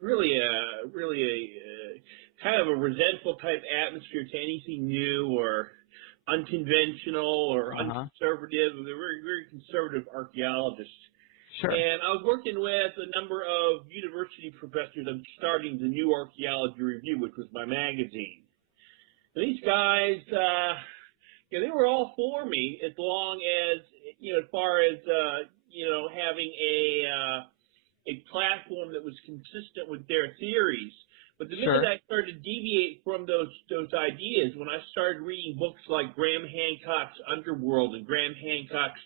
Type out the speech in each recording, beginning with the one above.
really a kind of a resentful type atmosphere to anything new or unconventional or unconservative. They're very, very conservative archaeologists. Sure. And I was working with a number of university professors of starting the New Archaeology Review, which was my magazine. And these guys, they were all for me as long as, as far as, having a platform that was consistent with their theories. But the minute I started to deviate from those ideas, when I started reading books like Graham Hancock's Underworld and Graham Hancock's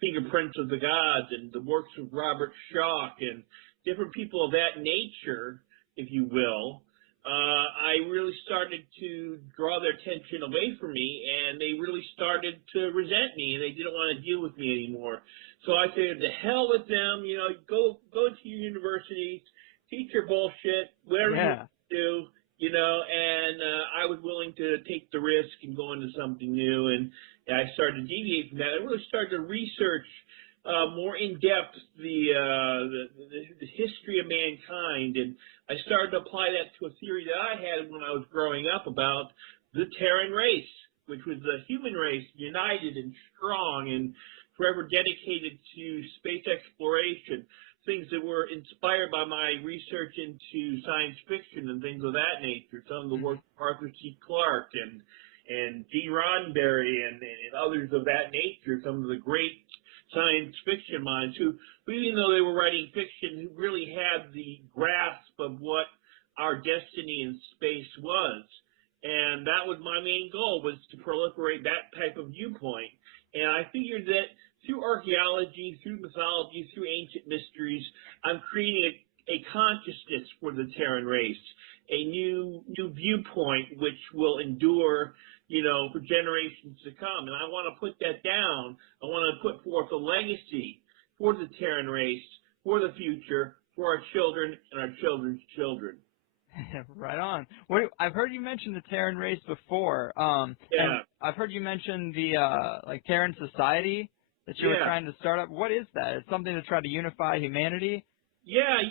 Fingerprints of the Gods and the works of Robert Schoch and different people of that nature, if you will, I really started to draw their attention away from me, and they really started to resent me, and they didn't want to deal with me anymore. So I said, to hell with them, go to your universities, teach your bullshit, whatever you do, and I was willing to take the risk and go into something new, and I started to deviate from that. I really started to research more in depth the history of mankind, and I started to apply that to a theory that I had when I was growing up about the Terran race, which was the human race, united and strong and forever dedicated to space exploration, things that were inspired by my research into science fiction and things of that nature, some of the work of Arthur C. Clarke and G. Roddenberry and others of that nature, some of the great science fiction minds who, even though they were writing fiction, who really had the grasp of what our destiny in space was. And that was my main goal, was to proliferate that type of viewpoint. And I figured that through archaeology, through mythology, through ancient mysteries, I'm creating a consciousness for the Terran race, a new viewpoint which will endure, for generations to come. And I want to put that down. I want to put forth a legacy for the Terran race, for the future, for our children and our children's children. Right on. I've heard you mention the Terran race before. And I've heard you mention the Terran society that you were trying to start up. What is that? It's something to try to unify humanity? Yeah,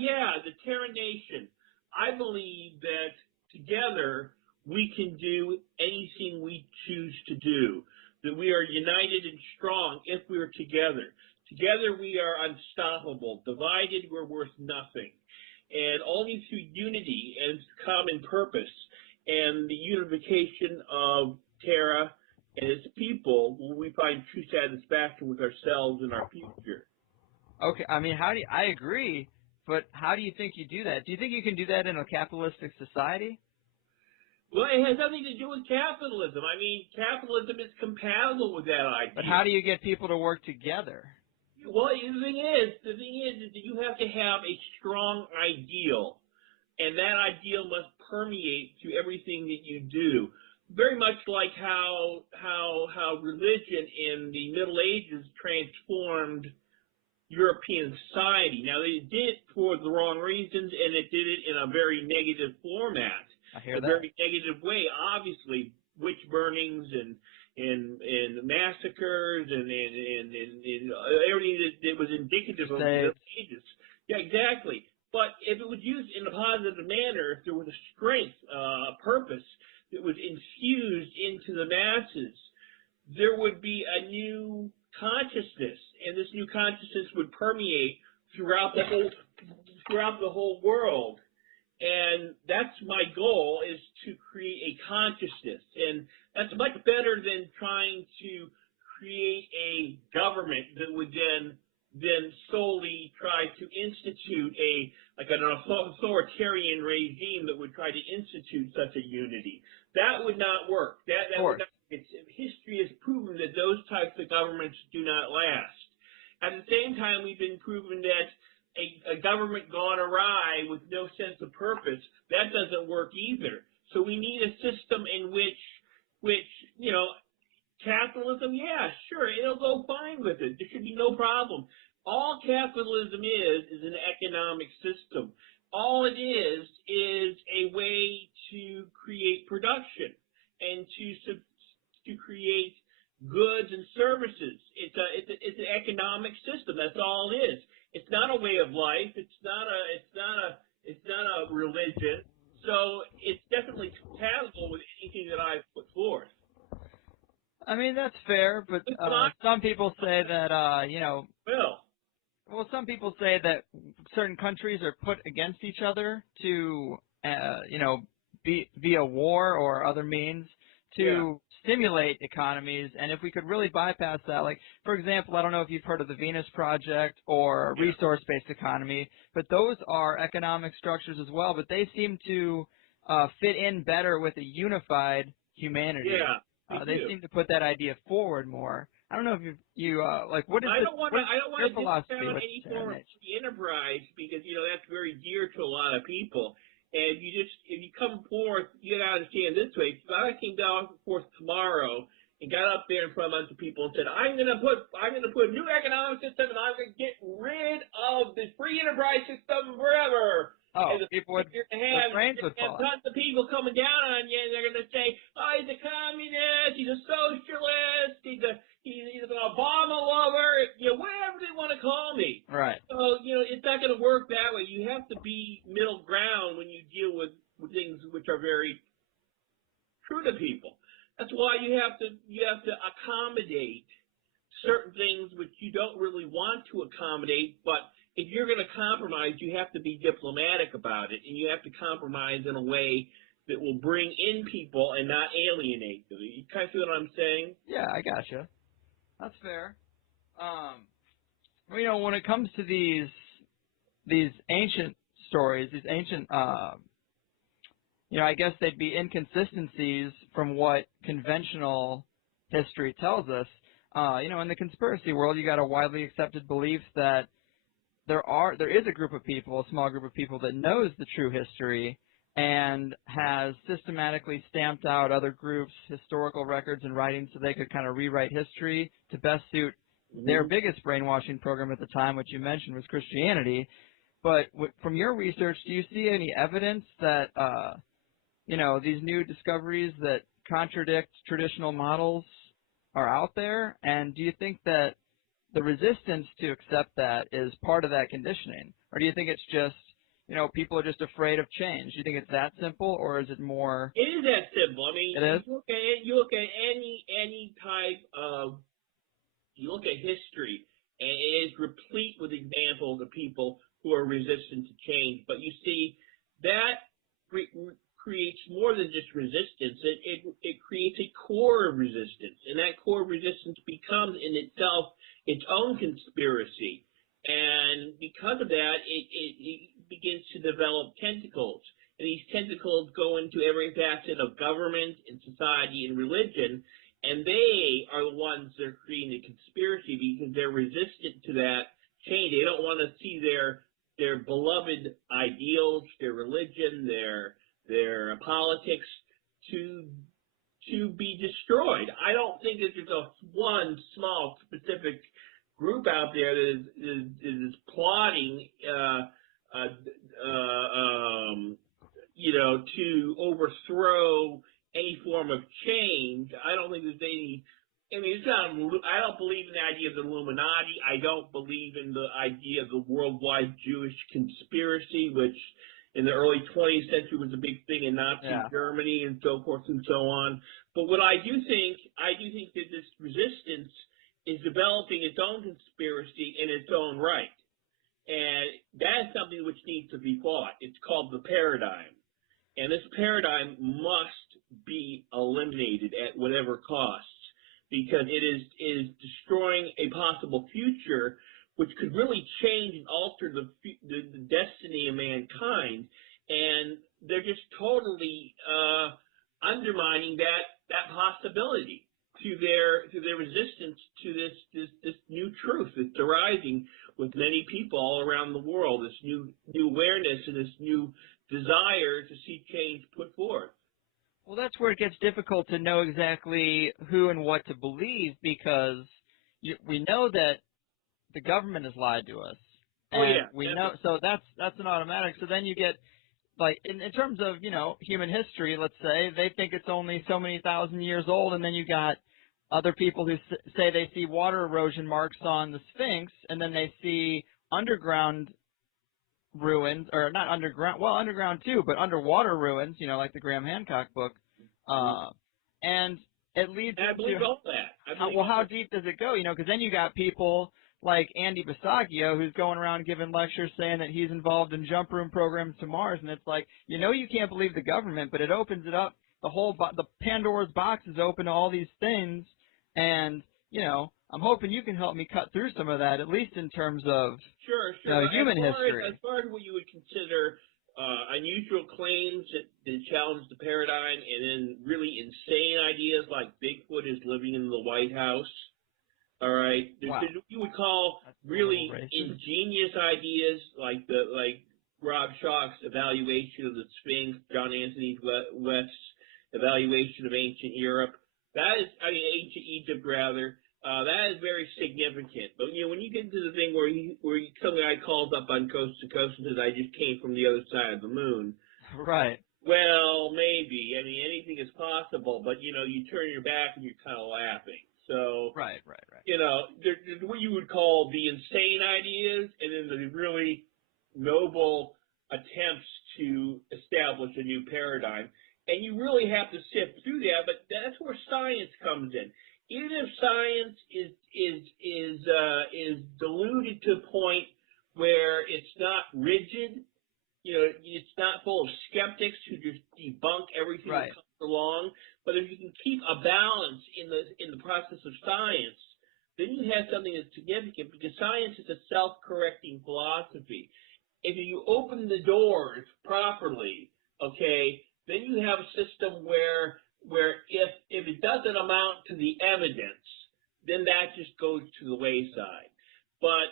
the Terran nation. I believe that together we can do anything we choose to do, that we are united and strong if we are together. Together we are unstoppable. Divided we're worth nothing. And only through unity and common purpose and the unification of Terra and its people will we find true satisfaction with ourselves and our future. Okay, I mean, I agree, but how do you think you do that? Do you think you can do that in a capitalistic society? Well, it has nothing to do with capitalism. I mean, capitalism is compatible with that idea. But how do you get people to work together? Well, the thing is that you have to have a strong ideal, and that ideal must permeate through everything that you do. Very much like how religion in the Middle Ages transformed European society. Now, they did it for the wrong reasons, and it did it in a very negative format. I hear that. A very negative way, obviously, witch burnings and massacres and everything that was indicative of the Middle Ages. Yeah, exactly. But if it was used in a positive manner, if there was a strength, a purpose that was infused into the masses, there would be a new consciousness, and this new consciousness would permeate throughout the whole world. And that's my goal, is to create a consciousness. And that's much better than trying to create a government that would then solely try to institute an authoritarian regime that would try to institute such a unity. That would not work. That would not, history has proven that those types of governments do not last. At the same time, we've been proven that a government gone awry with no sense of purpose, that doesn't work either. So we need a system in which capitalism, yeah, sure, it'll go fine with it. There should be no problem. All capitalism is an economic system. All it is a way to create production and to create goods and services. It's an economic system. That's all it is. It's not a way of life. It's it's not a religion. So it's definitely compatible with anything that I've put forth. I mean, that's fair, but some people say that, well, some people say that certain countries are put against each other to, via war or other means to stimulate economies. And if we could really bypass that, like, for example, I don't know if you've heard of the Venus Project or resource-based economy, but those are economic structures as well, but they seem to fit in better with a unified humanity. Yeah, they seem to put that idea forward more. I don't know if you like, what is I don't want to discount any form of free enterprise because, that's very dear to a lot of people. And if you come forth, you got to understand this way. If I came down forth tomorrow and got up there in front of a bunch of people and said, I'm going to put a new economic system and I'm going to get rid of the free enterprise system forever. Oh, people would, their brains would fall. Tons of people coming down on you, and they're going to say, "Oh, he's a communist. He's a socialist. He's an Obama lover. Whatever they want to call me." Right. So it's not going to work that way. You have to be middle ground when you deal with things which are very true to people. That's why you have to accommodate certain things which you don't really want to accommodate, but if you're going to compromise, you have to be diplomatic about it, and you have to compromise in a way that will bring in people and not alienate them. You kind of see what I'm saying? Yeah, I gotcha. That's fair. When it comes to these ancient stories, these ancient, I guess they'd be inconsistencies from what conventional history tells us. In the conspiracy world, you got a widely accepted belief that there is a group of people, a small group of people that knows the true history and has systematically stamped out other groups' historical records and writings so they could kind of rewrite history to best suit their biggest brainwashing program at the time, which you mentioned was Christianity. But from your research, do you see any evidence that, these new discoveries that contradict traditional models are out there? And do you think that the resistance to accept that is part of that conditioning? Or do you think it's just, people are just afraid of change? Do you think it's that simple, or is it more? It is that simple. I mean, it is? You look at any type of, you look at history, and it is replete with examples of people who are resistant to change. But you see, that creates more than just resistance. It creates a core of resistance, and that core of resistance becomes in itself its own conspiracy. And because of that, it begins to develop tentacles. And these tentacles go into every facet of government and society and religion, and they are the ones that are creating the conspiracy because they're resistant to that change. They don't want to see their beloved ideals, their religion, their politics to be destroyed. I don't think that there's one small specific group out there that is plotting, to overthrow any form of change. I don't think there's any. I mean, I don't believe in the idea of the Illuminati. I don't believe in the idea of the worldwide Jewish conspiracy, which in the early 20th century was a big thing in Nazi Germany and so forth and so on. But what I do think that this resistance is developing its own conspiracy in its own right. And that is something which needs to be fought. It's called the paradigm. And this paradigm must be eliminated at whatever cost, because it is destroying a possible future which could really change and alter the destiny of mankind. And they're just totally undermining that possibility to their resistance to this new truth that's arising with many people all around the world, this new awareness and this new desire to see change put forth. Well, that's where it gets difficult to know exactly who and what to believe, because we know that the government has lied to us. And we know, so that's an automatic. So then you get, like, in terms of, human history, let's say, they think it's only so many thousand years old, and then you got other people who say they see water erosion marks on the Sphinx, and then they see underground ruins, or not underground, well, underground too, but underwater ruins, you know, like the Graham Hancock book. And it leads and I believe into, all that. how deep does it go? You know, because then you got people like Andy Bisagio who's going around giving lectures saying that he's involved in jump room programs to Mars, and it's like, you know, you can't believe the government, but it opens it up. The Pandora's box is open to all these things, and, you know, I'm hoping you can help me cut through some of that, at least in terms of human history. As far as what you would consider unusual claims that challenge the paradigm, and then really insane ideas like Bigfoot is living in the White House. All right, wow. You would call really ingenious ideas like Rob Schoch's evaluation of the Sphinx, John Anthony West's evaluation of ancient Europe. Ancient Egypt rather. That is very significant. But you know, when you get into the thing where some guy calls up on Coast to Coast and says, "I just came from the other side of the moon," right? Well, maybe. I mean, anything is possible. But you know, you turn your back and you're kind of laughing. So right. You know, there's what you would call the insane ideas, and then the really noble attempts to establish a new paradigm. And you really have to sift through that. But that's where science comes in. Even if science is diluted to a point where it's not rigid, you know, it's not full of skeptics who just debunk everything that comes along. But if you can keep a balance in the process of science, then you have something that's significant, because science is a self-correcting philosophy. If you open the doors properly, okay, then you have a system where if it doesn't amount to the evidence, then that just goes to the wayside. But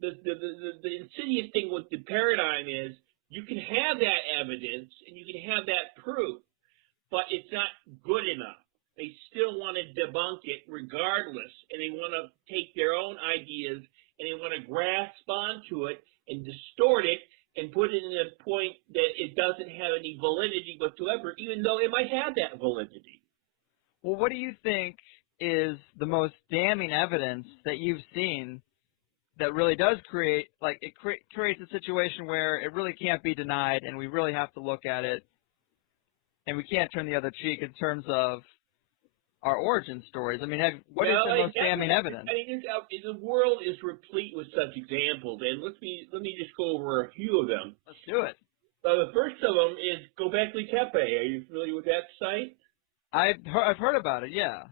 the insidious thing with the paradigm is you can have that evidence and you can have that proof, but it's not good enough. They still want to debunk it regardless, and they want to take their own ideas and they want to grasp onto it and distort it and put it in a point that it doesn't have any validity whatsoever, even though it might have that validity. Well, what do you think is the most damning evidence that you've seen that really does create, like, it creates a situation where it really can't be denied, and we really have to look at it, and we can't turn the other cheek in terms of our origin stories? I mean, what is the most damning evidence? I mean, the world is replete with such examples, and let me just go over a few of them. Let's do it. The first of them is Göbekli Tepe. Are you familiar with that site? I've heard about it. Yeah.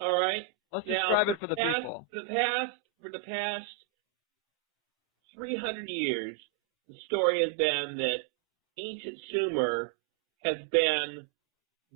All right. Let's describe it for the people. For the past 300 years, the story has been that ancient Sumer has been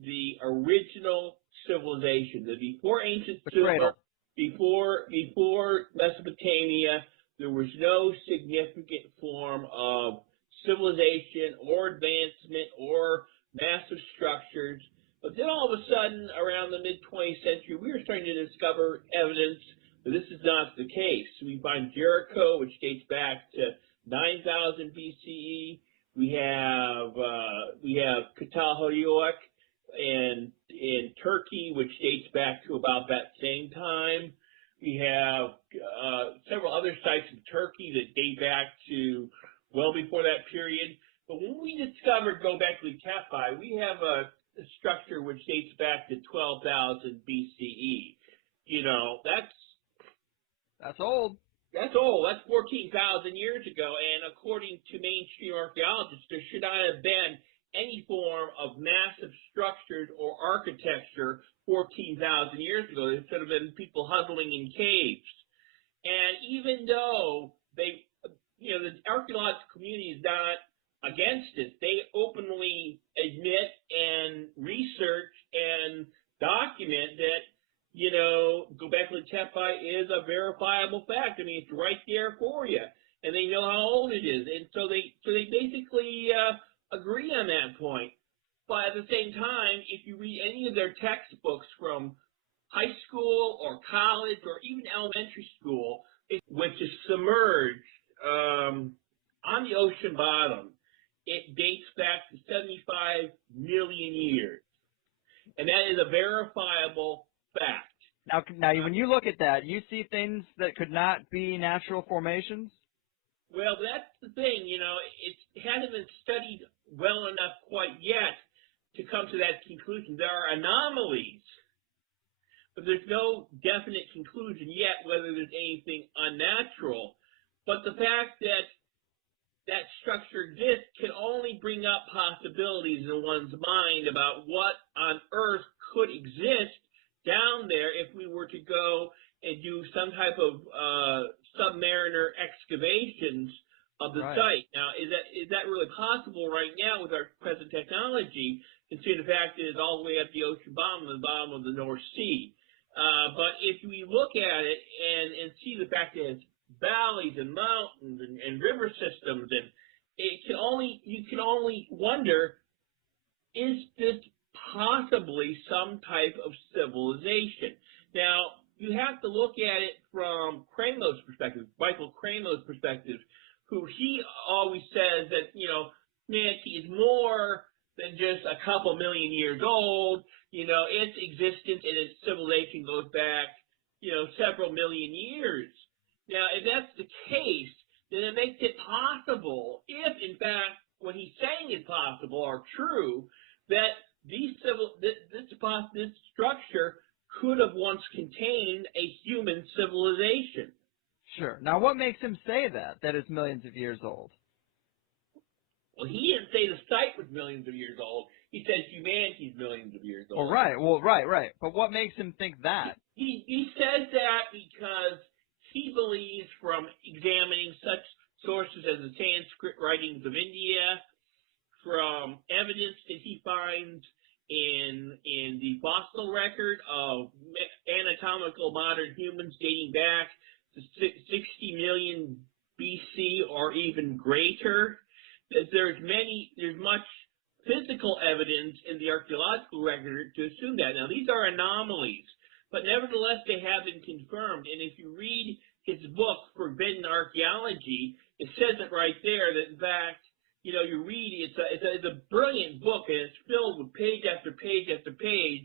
the original civilization. That before ancient Sumer, before Mesopotamia, there was no significant form of civilization or advancement or massive structures. But then all of a sudden, around the mid-20th century, we were starting to discover evidence that this is not the case. We find Jericho, which dates back to 9000 BCE. We have Catalhoyuk in Turkey, which dates back to about that same time. We have several other sites in Turkey that date back to well before that period. But when we discovered Göbekli Tepe, we have a structure which dates back to 12,000 BCE. You know, that's old. That's old. That's 14,000 years ago. And according to mainstream archaeologists, there should not have been any form of massive structures or architecture 14,000 years ago. There should have been people huddling in caves. And even though the archaeological community is not against it, they openly admit and research and document that, you know, Göbekli Tepe is a verifiable fact. I mean, it's right there for you, and they know how old it is, and so they basically agree on that point. But at the same time, if you read any of their textbooks from high school or college or even elementary school, which is submerged on the ocean bottom, it dates back to 75 million years, and that is a verifiable fact. Now, when you look at that, you see things that could not be natural formations? Well, that's the thing, it hasn't been studied well enough quite yet to come to that conclusion. There are anomalies, but there's no definite conclusion yet whether there's anything unnatural. But the fact that that structure exists can only bring up possibilities in one's mind about what on Earth could exist down there if we were to go and do some type of submariner excavations of the site. Now, is that really possible right now with our present technology, considering the fact that it's all the way up the ocean bottom, the bottom of the North Sea? But if we look at it and see the fact that it's valleys and mountains and river systems, and you can only wonder, is this possibly some type of civilization? Now, you have to look at it from Kramer's perspective, Michael Kramer's perspective, who he always says that, humanity is more than just a couple million years old. Its existence and its civilization goes back, several million years. Now, if that's the case, then it makes it possible, if in fact what he's saying is possible or true, that this structure could have once contained a human civilization. Sure. Now, what makes him say that it's millions of years old? Well, he didn't say the site was millions of years old. He said humanity's millions of years old. Right. But what makes him think that? He says that because he believes, from examining such sources as the Sanskrit writings of India, from evidence that he finds in the fossil record of anatomical modern humans dating back to 60 million BC or even greater, that there's much physical evidence in the archaeological record to assume that. Now, these are anomalies, but nevertheless they have been confirmed. And if you read his book, Forbidden Archaeology, it says it right there that, in fact, you read, it's a brilliant book, and it's filled with page after page after page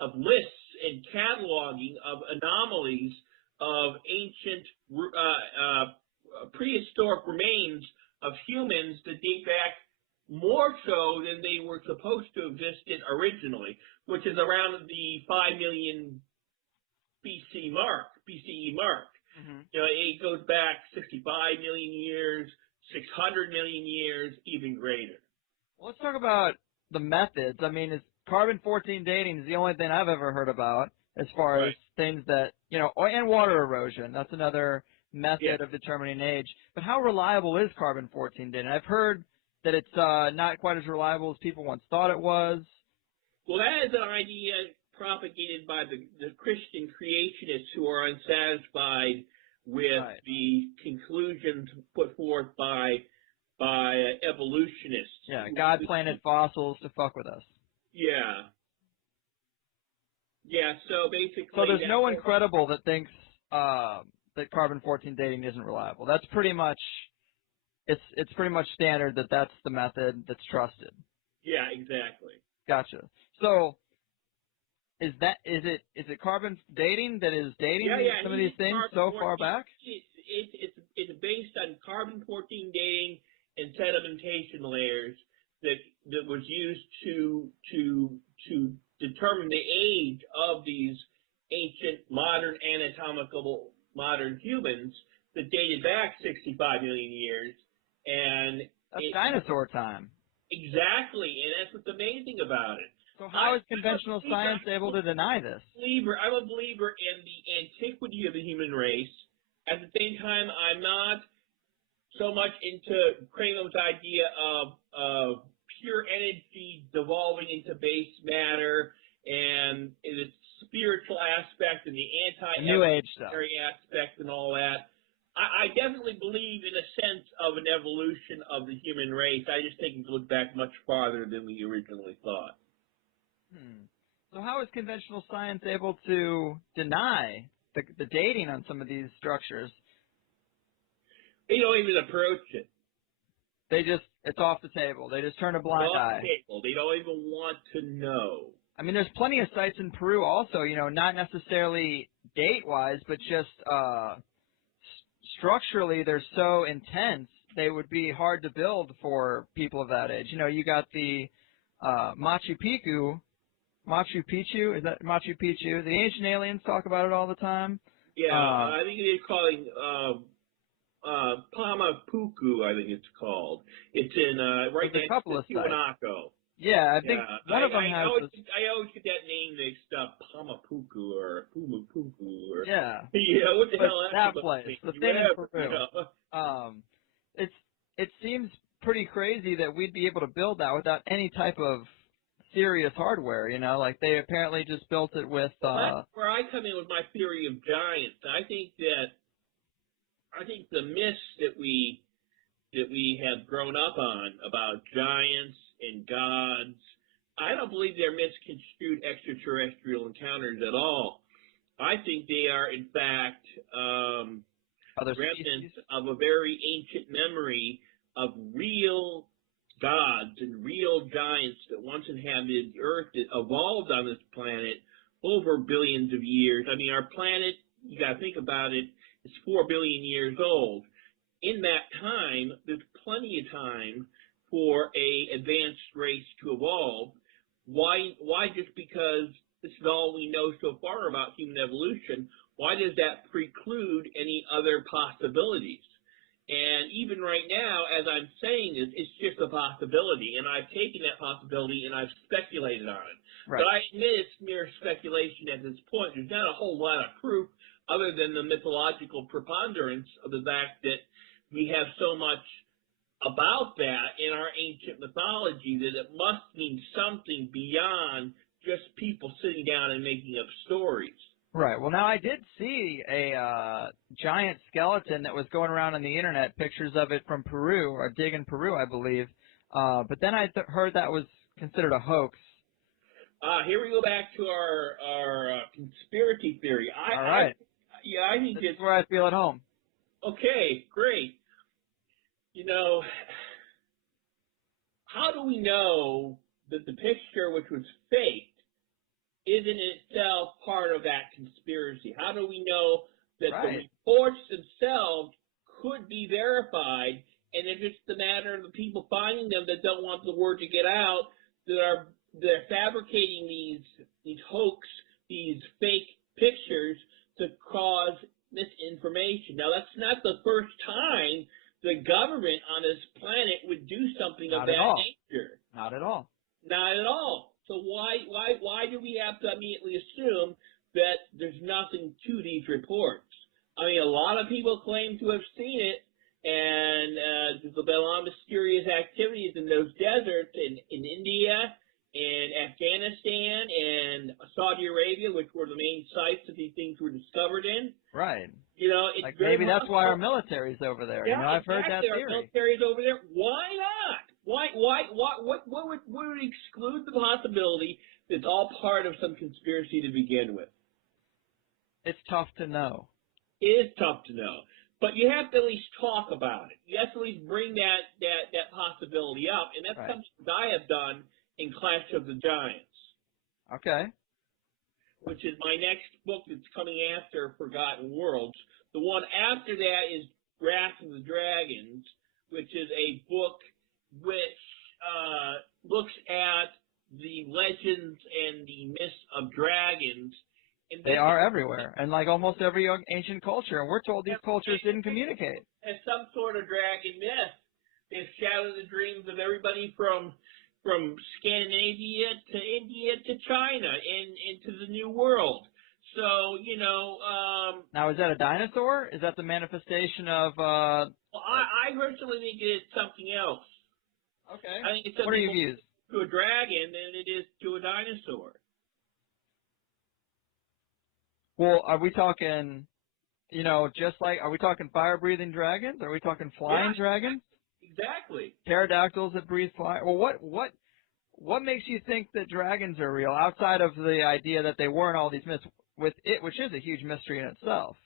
of lists and cataloging of anomalies of ancient prehistoric remains of humans that date back more so than they were supposed to have existed originally, which is around the 5 million BCE mark. Mm-hmm. It goes back 65 million years, 600 million years, even greater. Well, let's talk about the methods. I mean, carbon-14 dating is the only thing I've ever heard about as far as things that, and water erosion. That's another method of determining age. But how reliable is carbon-14 dating? I've heard that it's not quite as reliable as people once thought it was. Well, that is an idea propagated by the Christian creationists who are unsatisfied with the conclusions put forth by evolutionists. Yeah, God planted fossils to fuck with us. Yeah. Yeah, so basically... So there's no one credible that thinks that carbon-14 dating isn't reliable. That's pretty much... It's pretty much standard that that's the method that's trusted. Yeah, exactly. Gotcha. So... Is it carbon dating that is dating some of these things so far back? It's based on carbon-14 dating and sedimentation layers that was used to determine the age of these ancient anatomical modern humans that dated back 65 million years. And that's dinosaur time. Exactly, and that's what's amazing about it. So how is conventional science able to deny this? I'm a believer in the antiquity of the human race. At the same time, I'm not so much into Kramer's idea of pure energy devolving into base matter and the spiritual aspect and the New Age stuff aspect and all that. I definitely believe in a sense of an evolution of the human race. I just think it goes back much farther than we originally thought. So how is conventional science able to deny the dating on some of these structures? They don't even approach it. It's off the table. They just turn a blind eye. They don't even want to know. I mean, there's plenty of sites in Peru also, not necessarily date-wise, but just structurally they're so intense, they would be hard to build for people of that age. You know, you got the Machu Picchu, is that Machu Picchu? The ancient aliens talk about it all the time. Yeah, I think they're calling Pamapuku, I think it's called. It's in right next to Tiwanaku. Yeah, I think one of them has. I always get that name mixed up, Pamapuku or Pumapuku or. Yeah. Yeah, what the hell? That place, the thing in Peru. It seems pretty crazy that we'd be able to build that without any type of serious hardware. You know, like they apparently just built it with. That's where I come in with my theory of giants. I think the myths that we have grown up on about giants and gods, I don't believe they're misconstrued extraterrestrial encounters at all. I think they are, in fact, remnants of a very ancient memory of real gods and real giants that once inhabited the Earth, that evolved on this planet over billions of years. I mean, our planet, you got to think about it, is 4 billion years old. In that time, there's plenty of time for a advanced race to evolve. Why just because this is all we know so far about human evolution, why does that preclude any other possibilities? And even right now, as I'm saying this, it's just a possibility, and I've taken that possibility and I've speculated on it. Right. But I admit it's mere speculation at this point. There's not a whole lot of proof other than the mythological preponderance of the fact that we have so much about that in our ancient mythology that it must mean something beyond just people sitting down and making up stories. Right. Well, now I did see a giant skeleton that was going around on the internet, pictures of it from Peru, or dig in Peru, I believe. But then I heard that was considered a hoax. Here we go back to our conspiracy theory. All right. I think this is where I feel at home. Okay, great. You know, how do we know that the picture, which was faked, is in itself part of that conspiracy? How do we know that the reports themselves could be verified, and it's just a matter of the people finding them that don't want the word to get out, they're fabricating these hoax, these fake pictures to cause misinformation? Now, that's not the first time the government on this planet would do something of that nature. Not at all. Not at all. So why do we have to immediately assume that there's nothing to these reports? I mean, a lot of people claim to have seen it, and there's been a lot of mysterious activities in those deserts in India and Afghanistan and Saudi Arabia, which were the main sites that these things were discovered in. Right. You know, it's like maybe that's why our military's over there. Yeah, you know, I've heard that theory. Our military's over there. Why not? What would exclude the possibility that it's all part of some conspiracy to begin with? It's tough to know. It is tough to know. But you have to at least talk about it. You have to at least bring that possibility up. And that's something that I have done in Clash of the Giants. Okay. Which is my next book that's coming after Forgotten Worlds. The one after that is Wrath of the Dragons, which is a book which looks at the legends and the myths of dragons. And they are everywhere, and like almost every ancient culture, and we're told these cultures didn't communicate. As some sort of dragon myth. They've shadowed the dreams of everybody from Scandinavia to India to China and into the New World. So, you know... now, is that a dinosaur? Is that the manifestation of... Well, I personally think it's something else. Okay. I think it's what are your views? To a dragon than it is to a dinosaur. Well, are we talking, you know, just like, are we talking fire-breathing dragons? Are we talking flying dragons? Exactly. Pterodactyls that breathe fire? Well, what makes you think that dragons are real, outside of the idea that they weren't all these myths, with it, which is a huge mystery in itself?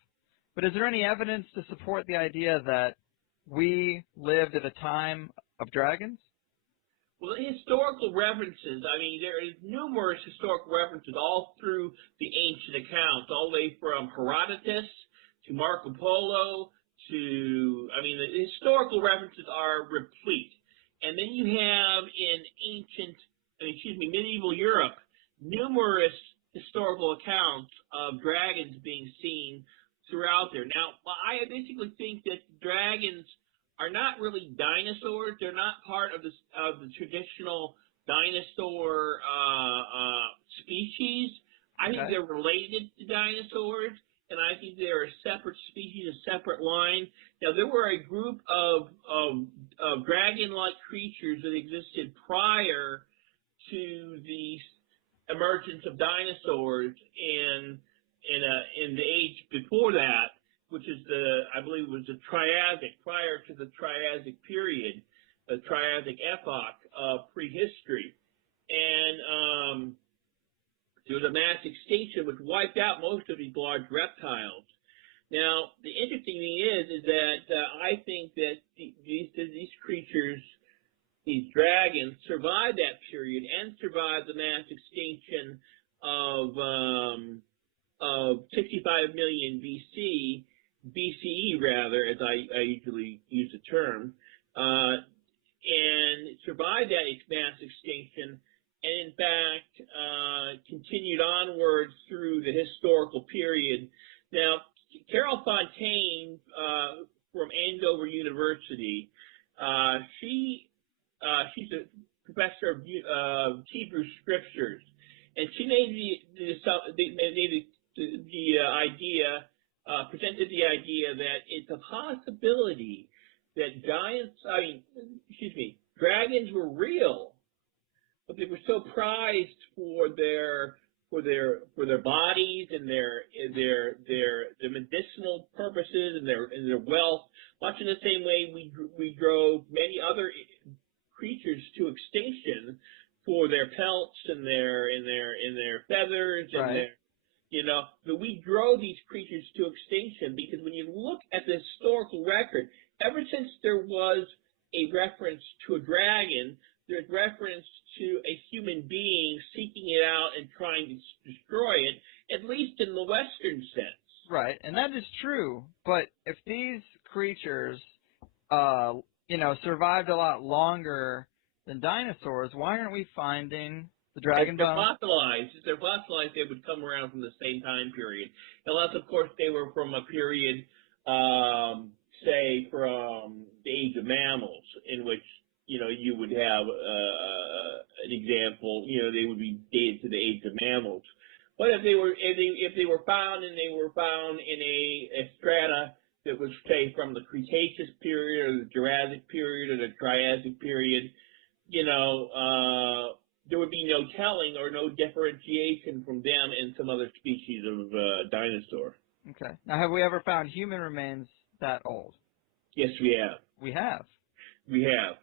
But is there any evidence to support the idea that we lived at a time of dragons? Well, historical references, I mean, there is numerous historical references all through the ancient accounts, all the way from Herodotus to Marco Polo I mean, the historical references are replete. And then you have in medieval Europe, numerous historical accounts of dragons being seen throughout there. Now, I basically think that dragons are not really dinosaurs. They're not part of the traditional dinosaur species. I think they're related to dinosaurs, and I think they're a separate species, a separate line. Now, there were a group of dragon-like creatures that existed prior to the emergence of dinosaurs in the age before that, which is I believe was the Triassic, prior to the Triassic period, the Triassic epoch of prehistory. And there was a mass extinction which wiped out most of these large reptiles. Now, the interesting thing is that I think that these creatures, these dragons, survived that period and survived the mass extinction of 65 million BCE rather, as I usually use the term, and survived that mass extinction, and in fact continued onwards through the historical period. Now, Carol Fontaine from Andover University, she's a professor of Hebrew scriptures, and she made presented the idea that it's a possibility that dragons were real, but they were so prized for their bodies and their medicinal purposes and their wealth, much in the same way we drove many other creatures to extinction for their pelts and their feathers and their but we drove these creatures to extinction because when you look at the historical record, ever since there was a reference to a dragon, there's reference to a human being seeking it out and trying to destroy it, at least in the Western sense. Right, and that is true. But if these creatures, survived a lot longer than dinosaurs, why aren't we finding the dragon bones? If they're fossilized, they would come around from the same time period. Unless, of course, they were from a period, say, from the age of mammals, in which, you would have an example, they would be dated to the age of mammals. But if they were found in a strata that was, say, from the Cretaceous period or the Jurassic period or the Triassic period, there would be no telling or no differentiation from them and some other species of dinosaur. Okay. Now, have we ever found human remains that old? Yes, we have. We have? We have.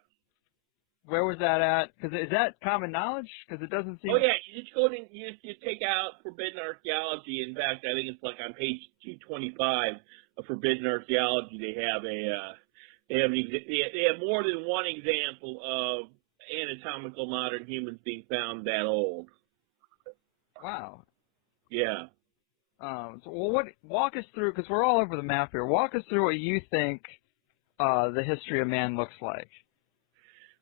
Where was that at? Because is that common knowledge? Because it doesn't seem... Oh, yeah. You just go in, you take out forbidden archaeology. In fact, I think it's like on page 225 of forbidden archaeology, they have more than one example of anatomical modern humans being found that old. Wow. Yeah. Walk us through, because we're all over the map here. Walk us through what you think the history of man looks like.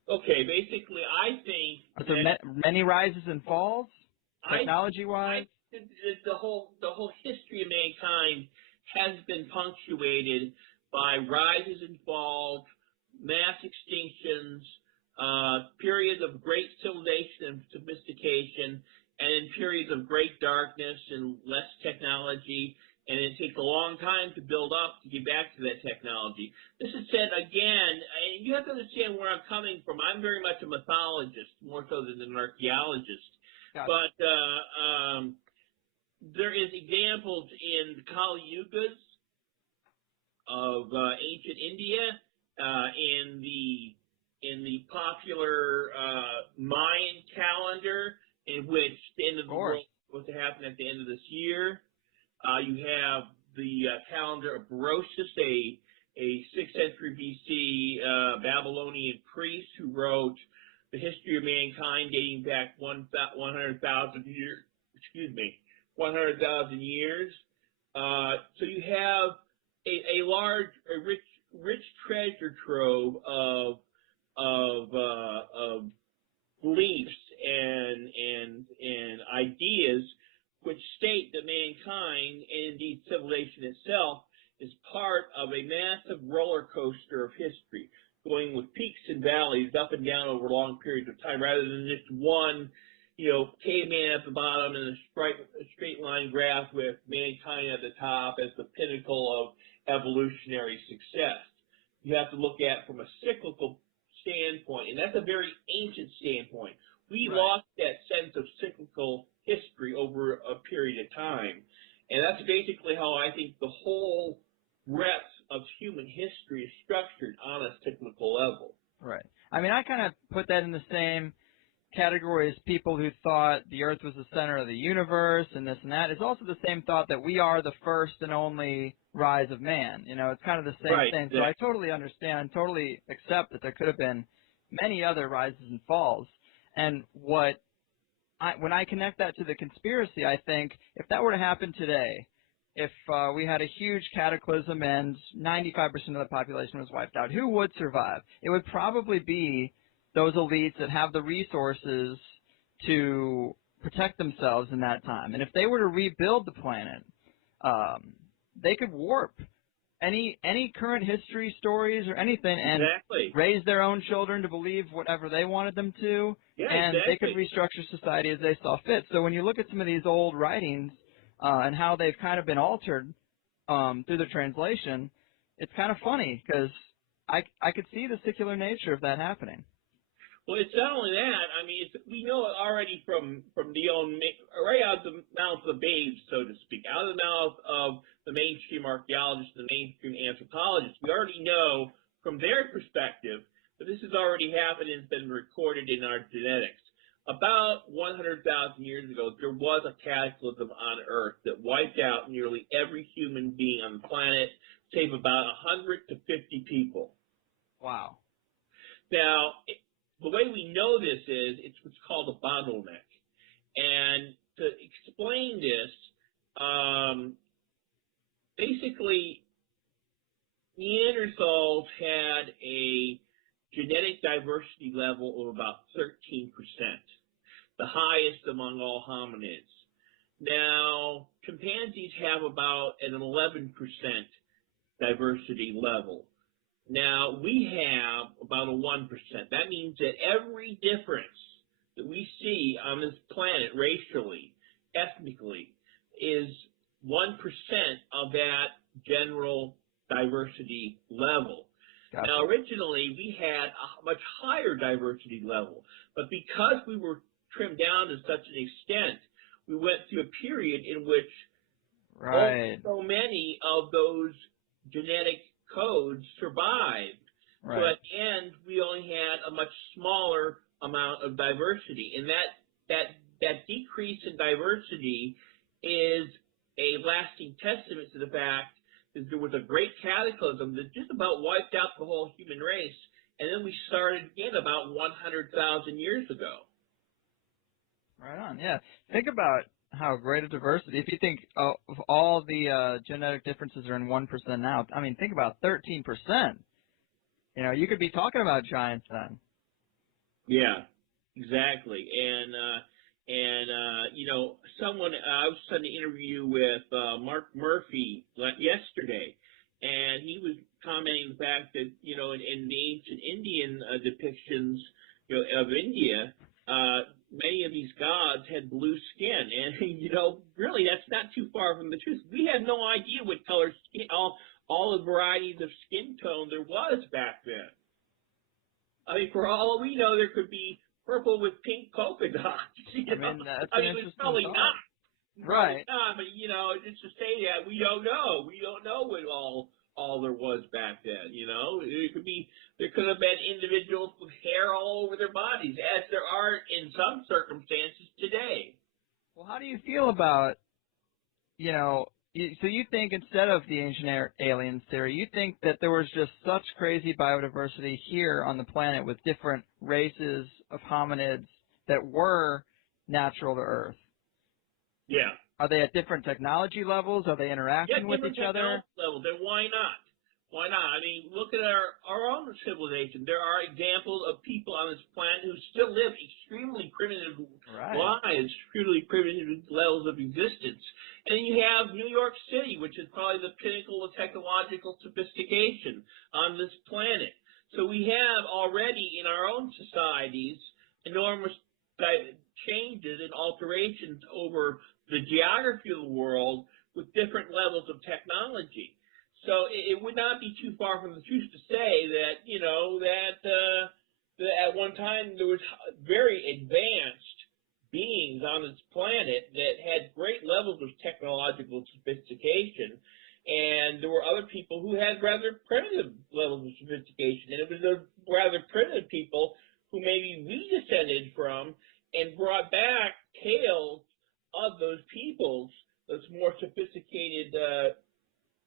Okay, basically, I think are there many rises and falls, technology-wise? The whole history of mankind has been punctuated by rises and falls, mass extinctions, periods of great civilization and sophistication, and then periods of great darkness and less technology, and it takes a long time to build up to get back to that technology. This is said again, and you have to understand where I'm coming from. I'm very much a mythologist, more so than an archaeologist. Gotcha. But there is examples in the Kali Yugas of ancient India, in the popular Mayan calendar, in which the end of the world is supposed to happen at the end of this year. You have the calendar of Berosus, a 6th century BC Babylonian priest who wrote the history of mankind dating back 100,000 years. 100,000 years. So you have rich treasure trove of beliefs and ideas which state that mankind, and indeed civilization itself, is part of a massive roller coaster of history, going with peaks and valleys up and down over long periods of time, rather than just one, caveman at the bottom and a straight line graph with mankind at the top as the pinnacle of evolutionary success. You have to look at it from a cyclical standpoint, and that's a very ancient standpoint. We lost that sense of cyclical history over a period of time, and that's basically how I think the whole breadth of human history is structured on a cyclical level. Right. I mean, I kind of put that in the same category as people who thought the Earth was the center of the universe and this and that. It's also the same thought that we are the first and only rise of man. It's kind of the same thing. So I totally understand, totally accept that there could have been many other rises and falls. And when I connect that to the conspiracy, I think if that were to happen today, if we had a huge cataclysm and 95% of the population was wiped out, who would survive? It would probably be those elites that have the resources to protect themselves in that time. And if they were to rebuild the planet, they could warp any current history stories or anything and raise their own children to believe whatever they wanted them to, and they could restructure society as they saw fit. So when you look at some of these old writings and how they've kind of been altered through the translation, it's kind of funny because I could see the secular nature of that happening. Well, it's not only that. I mean, we know it already from right out of the mouth of the babes, so to speak, out of the mouth of the mainstream archaeologists, the mainstream anthropologists. We already know from their perspective that this has already happened and has been recorded in our genetics. About 100,000 years ago, there was a cataclysm on Earth that wiped out nearly every human being on the planet, save about 100 to 50 people. Wow. Now, the way we know this is it's what's called a bottleneck. And to explain this, basically, Neanderthals had a genetic diversity level of about 13%, the highest among all hominids. Now, chimpanzees have about an 11% diversity level. Now, we have about a 1%. That means that every difference that we see on this planet racially, ethnically, is 1% of that general diversity level. Gotcha. Now, originally, we had a much higher diversity level, but because we were trimmed down to such an extent, we went through a period in which so many of those genetic codes survived. So at the end, we only had a much smaller amount of diversity, and that decrease in diversity is a lasting testament to the fact that there was a great cataclysm that just about wiped out the whole human race, and then we started again about 100,000 years ago. Right on, yeah. Think about how great a diversity. If you think of all the genetic differences are in 1% now, I mean, think about 13%. You could be talking about giants then. Yeah, exactly. And I was on an interview with Mark Murphy yesterday, and he was commenting the fact that, in the ancient Indian depictions of India, many of these gods had blue skin, and really that's not too far from the truth. We had no idea what color skin, all the varieties of skin tone there was back then. I mean, for all we know, there could be purple with pink polka dots. That's an interesting it's probably thought. not. Right. Not, but just to say that we don't know. We don't know what all there was back then. There could have been individuals with hair all over their bodies, as there are in some circumstances today. Well, how do you feel about, so you think instead of the ancient aliens theory, you think that there was just such crazy biodiversity here on the planet with different races of hominids that were natural to Earth? Yeah. Are they at different technology levels? Are they interacting with each other? Levels. Then why not? Why not? I mean, look at our own civilization. There are examples of people on this planet who still live extremely primitive lives, extremely primitive levels of existence. And then you have New York City, which is probably the pinnacle of technological sophistication on this planet. So we have already in our own societies enormous changes and alterations over the geography of the world with different levels of technology. So it would not be too far from the truth to say that, that at one time there was very advanced beings on this planet that had great levels of technological sophistication, and there were other people who had rather primitive levels of sophistication, and it was the rather primitive people who maybe we descended from and brought back tales of those peoples, those more sophisticated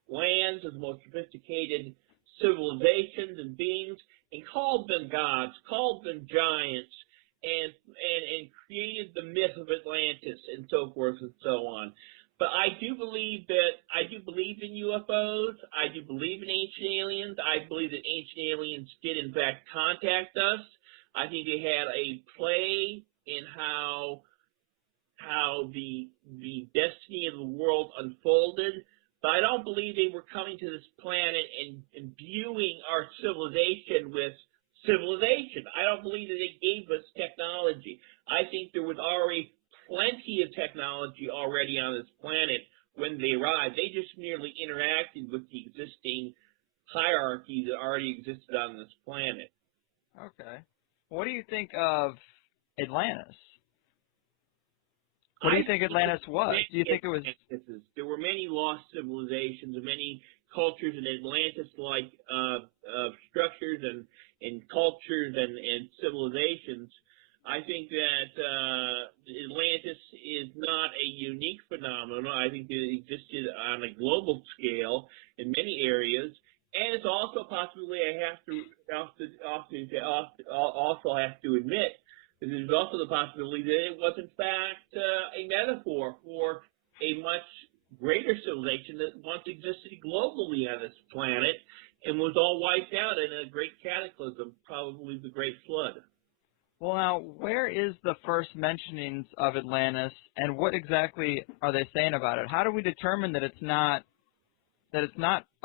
lands, those more sophisticated civilizations and beings, and called them gods, called them giants, and created the myth of Atlantis and so forth and so on. But I do believe in UFOs. I do believe in ancient aliens. I believe that ancient aliens did in fact contact us. I think they had a play in how the destiny of the world unfolded. But I don't believe they were coming to this planet and viewing our civilization with civilization. I don't believe that they gave us technology. I think there was already plenty of technology already on this planet when they arrived. They just merely interacted with the existing hierarchy that already existed on this planet. Okay. What do you think of Atlantis? What do you think Atlantis was? Do you think it was... There were many lost civilizations and many cultures in Atlantis-like structures and cultures and civilizations. I think that Atlantis is not a unique phenomenon. I think it existed on a global scale in many areas. And it's also a possibility I also have to admit that there's also the possibility that it was in fact a metaphor for a much greater civilization that once existed globally on this planet and was all wiped out in a great cataclysm, probably the Great Flood. Well, now, where is the first mentionings of Atlantis, and what exactly are they saying about it? How do we determine that it's not a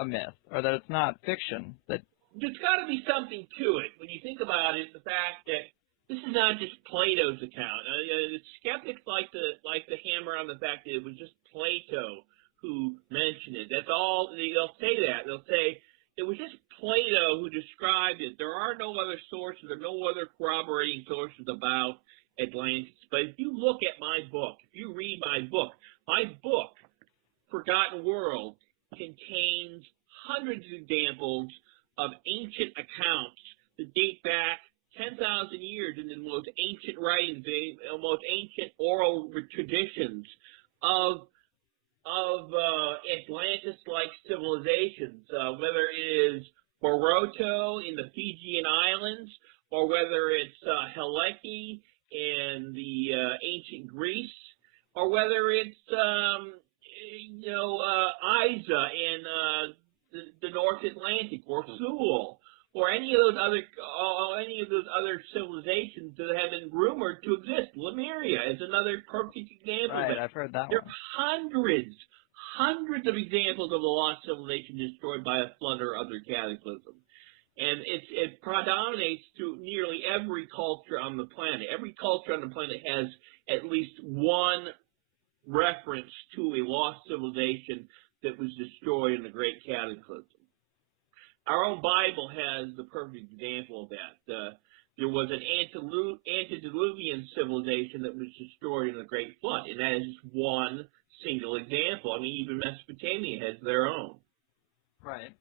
myth or that it's not fiction? That there's got to be something to it. When you think about it, the fact that this is not just Plato's account. The skeptics like to hammer on the fact that it was just Plato who mentioned it. That's all. They'll say that. They'll say it was just Plato who described it. There are no other sources. There are no other corroborating sources about Atlantis. But if you look at my book, if you read my book, Forgotten World, contains hundreds of examples of ancient accounts that date back 10,000 years in the most ancient writings, the most ancient oral traditions of Atlantis-like civilizations, whether it is Boroto in the Fijian Islands, or whether it's Helike in the ancient Greece, or whether it's Isa in the North Atlantic, or Thule, or any of those other civilizations that have been rumored to exist. Lemuria is another perfect example. Right, I've heard that there one. Are hundreds of examples of a lost civilization destroyed by a flood or other cataclysm. And it predominates through nearly every culture on the planet. Every culture on the planet has at least one reference to a lost civilization that was destroyed in the Great Cataclysm. Our own Bible has the perfect example of that. There was an antediluvian civilization that was destroyed in the Great Flood, and that is just one single example. I mean, even Mesopotamia has their own. Right.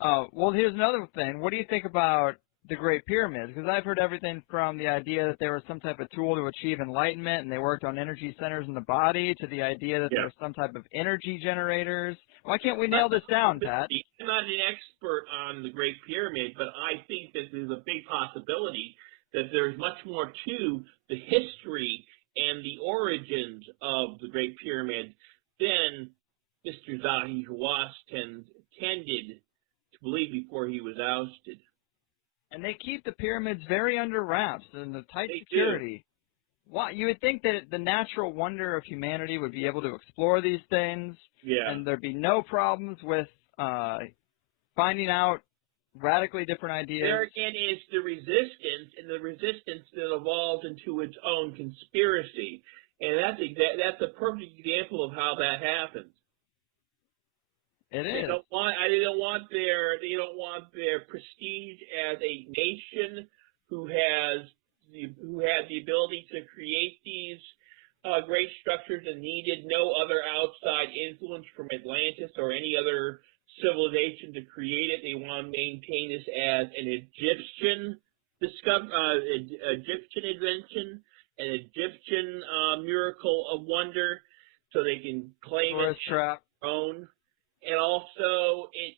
Well, here's another thing. What do you think about the Great Pyramids? Because I've heard everything from the idea that there was some type of tool to achieve enlightenment and they worked on energy centers in the body, to the idea that there was some type of energy generators. Why can't we nail this down, Pat? I'm not an expert on the Great Pyramid, but I think that there's a big possibility that there's much more to the history and the origins of the Great Pyramid than Mr. Zahi Hawass tended to believe before he was ousted. And they keep the pyramids very under wraps and the tight They security. Do. Why, you would think that the natural wonder of humanity would be able to explore these things, and there'd be no problems with finding out radically different ideas. There again is the resistance, and the resistance that evolves into its own conspiracy, and that's a perfect example of how that happens. It is. They don't want their prestige as a nation who had the ability to create these great structures and needed no other outside influence from Atlantis or any other civilization to create it. They want to maintain this as an Egyptian invention, an Egyptian miracle of wonder, so they can claim it as their own. And also, it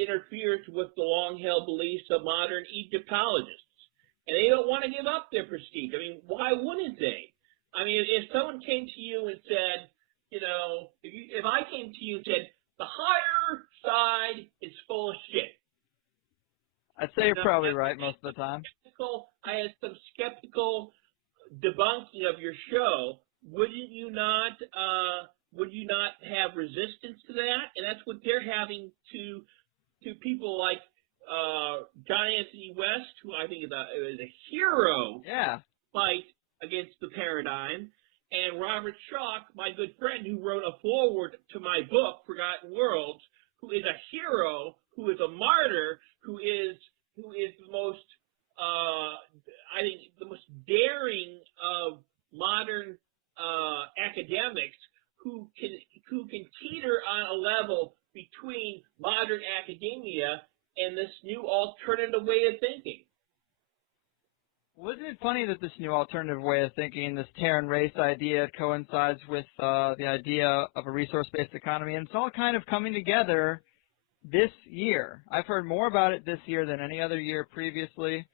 interferes with the long-held beliefs of modern Egyptologists. And they don't want to give up their prestige. I mean, why wouldn't they? I mean, if someone came to you and said, you know, if I came to you and said, the higher side is full of shit. I'd say you're probably right most of the time. I had some skeptical debunking of your show. Wouldn't you not have resistance to that? And that's what they're having to people like John Anthony West, who I think is a hero, fight against the paradigm, and Robert Schoch, my good friend, who wrote a foreword to my book, Forgotten Worlds, who is a hero, who is a martyr, who is the most, I think, the most daring of modern academics, who can teeter on a level between modern academia and this new alternative way of thinking. Wasn't it funny that this new alternative way of thinking, this Terran race idea, coincides with the idea of a resource-based economy, and it's all kind of coming together this year. I've heard more about it this year than any other year previously.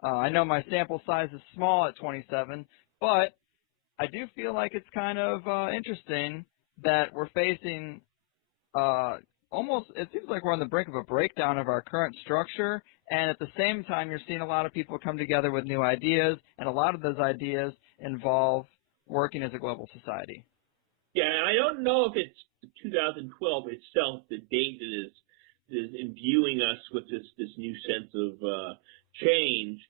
I know my sample size is small at 27, but I do feel like it's kind of interesting that we're facing it seems like we're on the brink of a breakdown of our current structure, and at the same time you're seeing a lot of people come together with new ideas, and a lot of those ideas involve working as a global society. Yeah, and I don't know if it's 2012 itself, the date that is imbuing us with this new sense of change.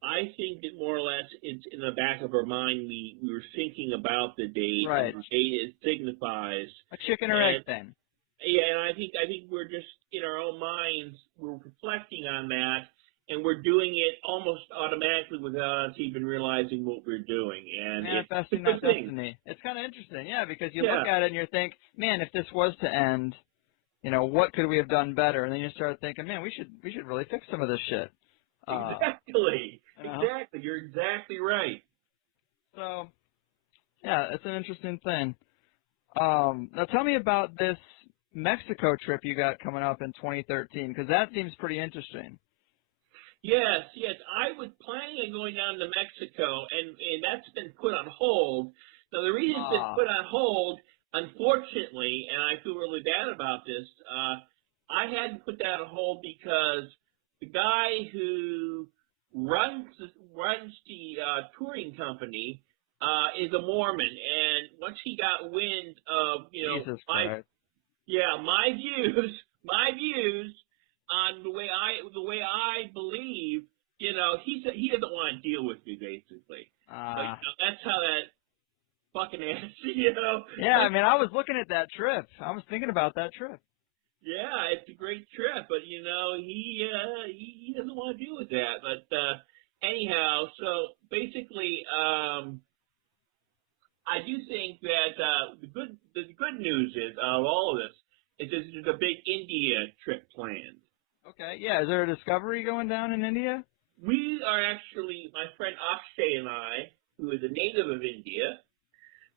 I think that more or less it's in the back of our mind. We were thinking about the date, right. And the date it signifies a chicken or egg thing. Yeah, and I think we're just in our own minds, we're reflecting on that, and we're doing it almost automatically without us even realizing what we're doing. And manifesting that destiny. It's kind of interesting, because you look at it and you think, man, if this was to end, what could we have done better? And then you start thinking, man, we should really fix some of this shit. Exactly. Exactly. You're exactly right. So, it's an interesting thing. Now tell me about this Mexico trip you got coming up in 2013, because that seems pretty interesting. Yes. I was planning on going down to Mexico, and that's been put on hold. Now, the reason it's been put on hold, unfortunately, and I feel really bad about this, I had to put that on hold because the guy who runs the touring company is a Mormon, and once he got wind of my views on the way I believe, he doesn't want to deal with me, basically. But, that's how that fucking ass, Yeah, I mean, I was looking at that trip. I was thinking about that trip. Yeah, it's a great trip, but he doesn't want to deal with that. But anyhow, so basically, I do think that the good news is of all of this is that there's a big India trip planned. Okay, yeah. Is there a discovery going down in India? We are actually, my friend Akshay and I, who is a native of India,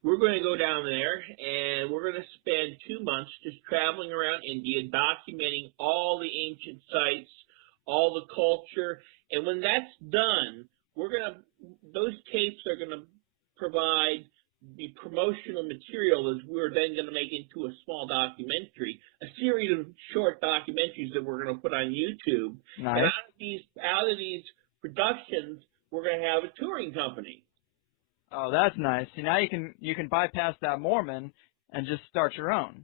we're going to go down there, and we're going to spend 2 months just traveling around India, documenting all the ancient sites, all the culture, and when that's done, those tapes are going to provide then going to make into a small documentary, a series of short documentaries that we're going to put on YouTube. Nice. And out of these productions, we're going to have a touring company. Oh, that's nice. See, now you can bypass that Mormon and just start your own.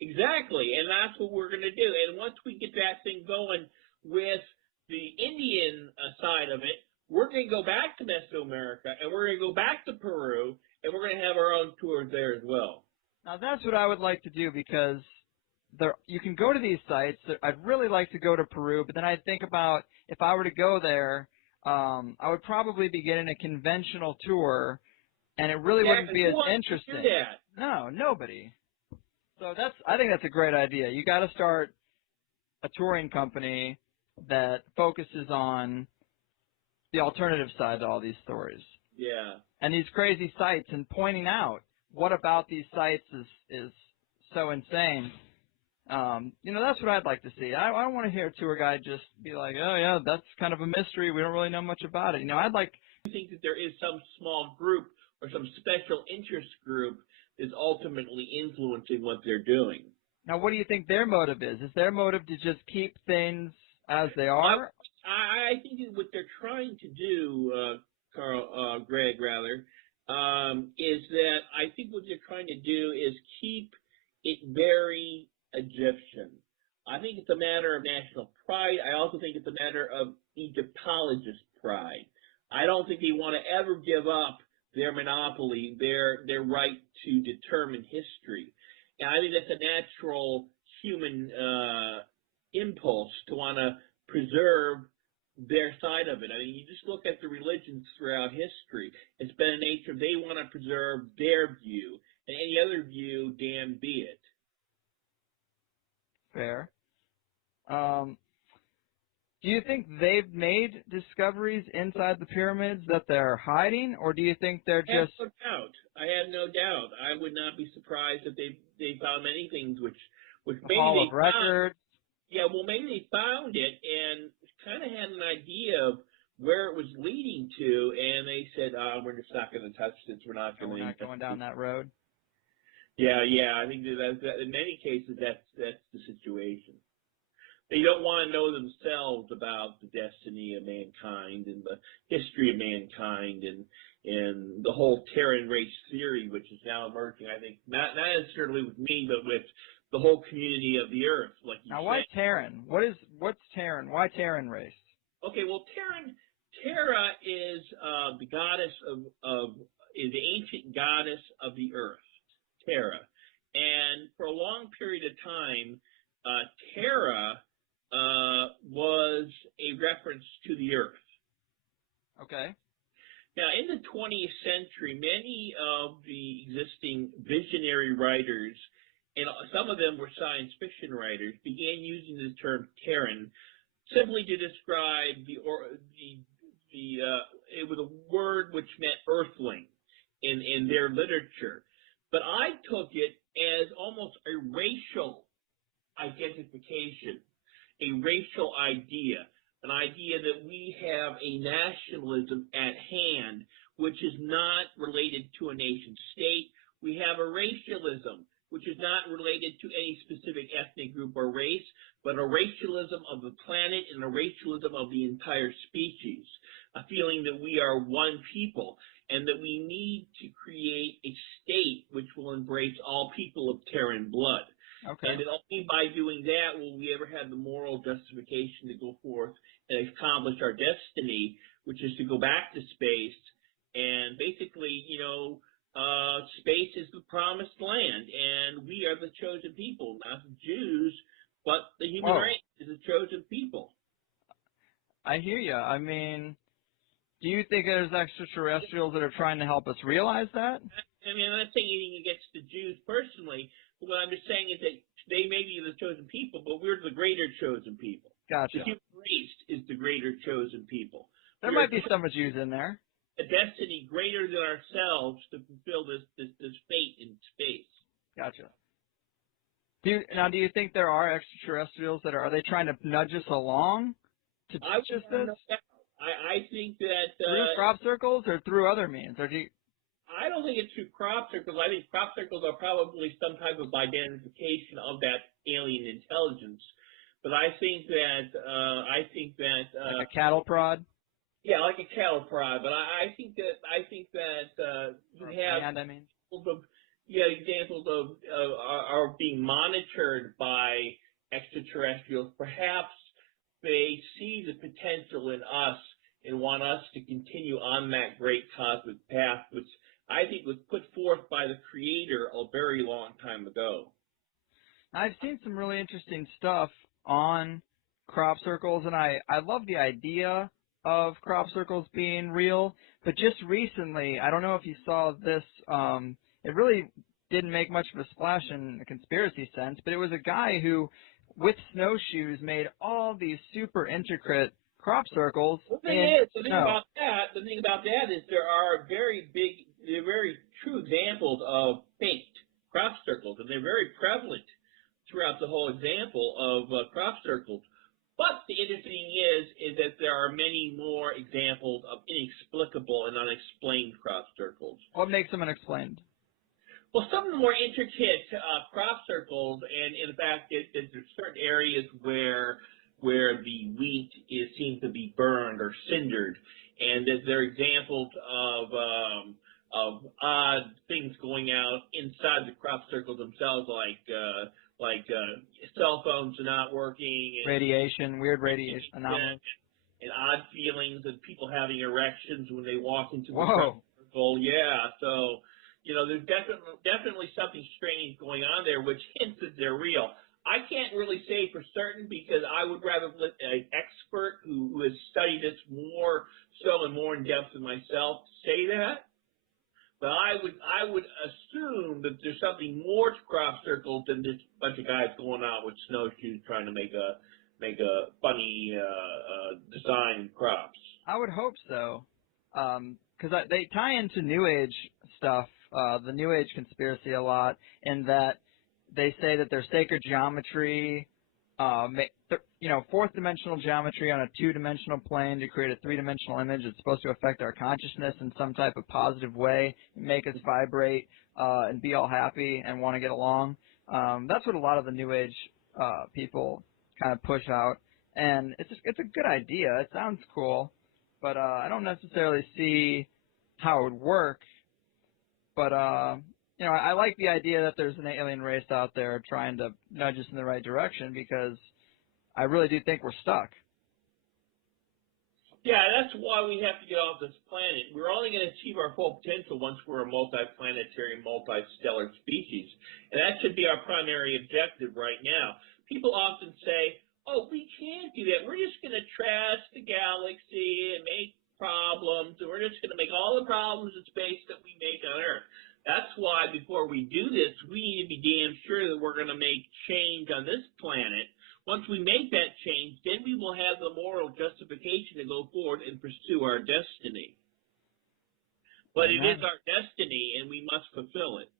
Exactly, and that's what we're going to do. And once we get that thing going with the Indian side of it, we're going to go back to Mesoamerica, and we're going to go back to Peru, and we're going to have our own tours there as well. Now, that's what I would like to do, because you can go to these sites. I'd really like to go to Peru, but then I think about if I were to go there, I would probably be getting a conventional tour, and it really wouldn't be as interesting. Do that? No, nobody. So I think that's a great idea. You got to start a touring company that focuses on the alternative side to all these stories. Yeah. And these crazy sites, and pointing out what about these sites is so insane. That's what I'd like to see. I don't want to hear a tour guide just be like, oh yeah, that's kind of a mystery. We don't really know much about it. I'd like. I think that there is some small group or some special interest group is ultimately influencing what they're doing. Now, what do you think their motive is? Is their motive to just keep things as they are? I think that what they're trying to do, Greg, rather, is that I think what they're trying to do is keep it very Egyptian. I think it's a matter of national pride. I also think it's a matter of Egyptologist pride. I don't think they want to ever give up their monopoly, their right to determine history. And I think that's a natural human impulse to want to preserve their side of it. I mean, you just look at the religions throughout history. It's been a nature they want to preserve their view, and any other view, damn be it. Fair. Do you think they've made discoveries inside the pyramids that they're hiding, or do you think they're just... I have no doubt. I have no doubt. I would not be surprised if they found many things which maybe Hall they of Records. Yeah, well, maybe they found it and kind of had an idea of where it was leading to, and they said, we're just not going to touch this. We're not going down that road. Yeah. I think that in many cases that's the situation. They don't want to know themselves about the destiny of mankind and the history of mankind and the whole Terran race theory, which is now emerging. I think not necessarily with me, but with the whole community of the Earth. Like you now, said. why Terran? What's Terran? Why Terran race? Okay, well, Terra is the goddess is the ancient goddess of the Earth, Terra, and for a long period of time, Terra was a reference to the Earth. Okay. Now, in the 20th century, many of the existing visionary writers, and some of them were science fiction writers, began using the term Terran simply to describe it was a word which meant earthling in their literature. But I took it as almost a racial identification, a racial idea, an idea that we have a nationalism at hand which is not related to a nation state. We have a racialism which is not related to any specific ethnic group or race, but a racialism of the planet and a racialism of the entire species, a feeling that we are one people and that we need to create a state which will embrace all people of Terran blood. Okay. And only by doing that will we ever have the moral justification to go forth and accomplish our destiny, which is to go back to space. And basically, space is the promised land, and we are the chosen people, not the Jews, but the human race is the chosen people. I hear you. I mean, do you think there's extraterrestrials that are trying to help us realize that? I mean, I'm not saying anything against the Jews personally, but what I'm just saying is that they may be the chosen people, but we're the greater chosen people. Gotcha. The human race is the greater chosen people. There might be some Jews in there. A destiny greater than ourselves to fulfill this fate in space. Gotcha. Do you think there are extraterrestrials that are they trying to nudge us along to teach us this? I think that through crop circles or through other means, or do you... I I don't think it's through crop circles. I think crop circles are probably some type of identification of that alien intelligence. But I think that like a cattle prod. Yeah, like a cattle prod. But I think that you have examples of are being monitored by extraterrestrials. Perhaps they see the potential in us and want us to continue on that great cosmic path, which I think was put forth by the Creator a very long time ago. I've seen some really interesting stuff on crop circles, and I love the idea of crop circles being real, but just recently, I don't know if you saw this, it really didn't make much of a splash in the conspiracy sense, but it was a guy who, with snowshoes, made all these super intricate crop circles. The thing about that is there are very true examples of faked crop circles, and they're very prevalent throughout the whole example of crop circles. But the interesting thing is that there are many more examples of inexplicable and unexplained crop circles. What makes them unexplained? Well, some of the more intricate crop circles, and in fact, there's certain areas where the wheat seems to be burned or cindered, and there are examples of odd things going out inside the crop circles themselves, like cell phones are not working, and weird radiation anomalies, and odd feelings, and people having erections when they walk into the crop circle. Yeah, so there's definitely something strange going on there, which hints that they're real. I can't really say for certain because I would rather let an expert who has studied this more so and more in depth than myself say that. But I would assume that there's something more to crop circles than just a bunch of guys going out with snowshoes trying to make a funny design crops. I would hope so, because they tie into New Age stuff, the New Age conspiracy a lot, in that they say that there's sacred geometry, fourth dimensional geometry on a two-dimensional plane to create a three-dimensional image. It's supposed to affect our consciousness in some type of positive way, make us vibrate and be all happy and want to get along. That's what a lot of the New Age people kind of push out, and it's a good idea. It sounds cool, but I don't necessarily see how it would work. But I like the idea that there's an alien race out there trying to nudge us in the right direction, because I really do think we're stuck. Yeah, that's why we have to get off this planet. We're only going to achieve our full potential once we're a multiplanetary, multistellar species. And that should be our primary objective right now. People often say, oh, we can't do that. We're just going to trash the galaxy and make problems, and we're just going to make all the problems in space that we make on Earth. That's why before we do this, we need to be damn sure that we're going to make change on this planet. Once we make that change, then we will have the moral justification to go forward and pursue our destiny. But it is our destiny, and we must fulfill it.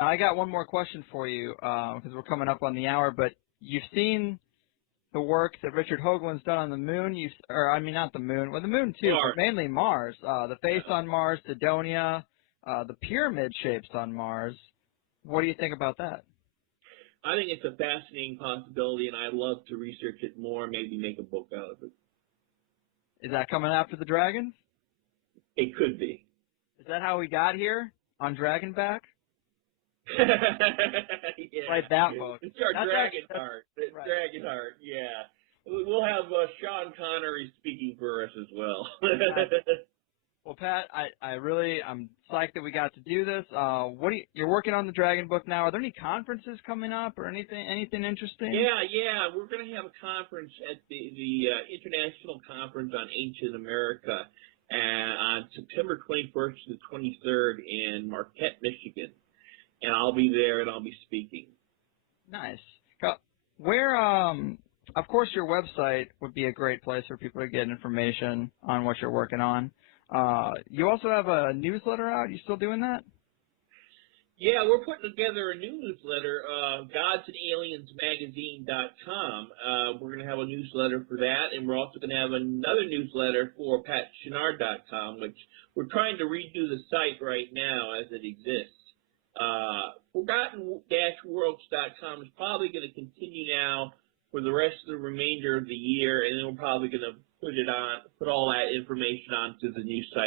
Now, I got one more question for you, because we're coming up on the hour, but you've seen the work that Richard Hoagland's done on the moon, not the moon, well, the moon too, Mars. But mainly Mars. The face on Mars, Sidonia, the pyramid shapes on Mars. What do you think about that? I think it's a fascinating possibility, and I'd love to research it more, maybe make a book out of it. Is that coming after the Dragons? It could be. Is that how we got here? On Dragonback? Yeah. Write that book. It's our Dragonheart. Right. Dragonheart, yeah. We'll have Sean Connery speaking for us as well. Well, Pat, I'm psyched that we got to do this. You're working on the Dragon book now. Are there any conferences coming up or anything interesting? Yeah. We're going to have a conference at the International Conference on Ancient America on September 21st to the 23rd in Marquette, Michigan. And I'll be there and I'll be speaking. Nice. Where, of course, your website would be a great place for people to get information on what you're working on. You also have a newsletter out. You still doing that? Yeah, we're putting together a new newsletter, godsandaliensmagazine.com. We're going to have a newsletter for that, and we're also going to have another newsletter for patchinard.com, which we're trying to redo the site right now as it exists. Forgotten-worlds.com is probably going to continue now for the rest of the remainder of the year, and then we're probably going to put all that information onto the new site